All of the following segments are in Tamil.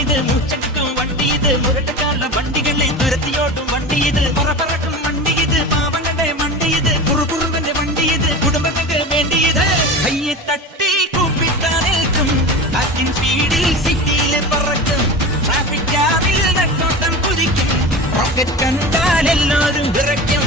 இது மூச்சக்கும் வண்டி முரட்டுக்கால வண்டிகளை துரத்தியோடும் வண்டி பரபரக்கும் வண்டி இது பாவங்கண்டே வண்டி இது குறுகுறுங்கண்டே வண்டி இது கையை தட்டி கூப்பிட்டாலேக்கும் அக்கின் ஸ்பீடில் சிட்டியில பறக்கும் டிராபிக் ஜாமில் நட்டோட்டம் குதிக்கும் ராக்கெட் கண்டால் எல்லாரும் விரக்கும்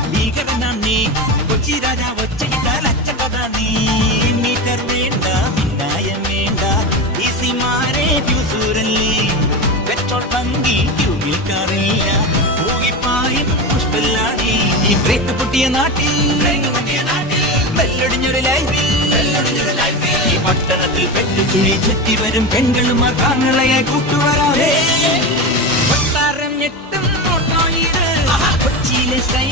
പുഷ്പിപ്പായും പുഷ്പില്ലാടി ഈ ബ്രേക്ക് പൊട്ടിയ നാട്ടിൽ ബെല്ലൊടിഞ്ഞൊരു ലൈഫിൽ ഈ പട്ടണത്തിൽ പെട്ടു ചുഴി ചുറ്റി വരും പെൺകളും മൃഗങ്ങളെ കൂട്ടുവരാറേ കൊട്ടാരം ഞെട്ടും കൊച്ചിയിലെ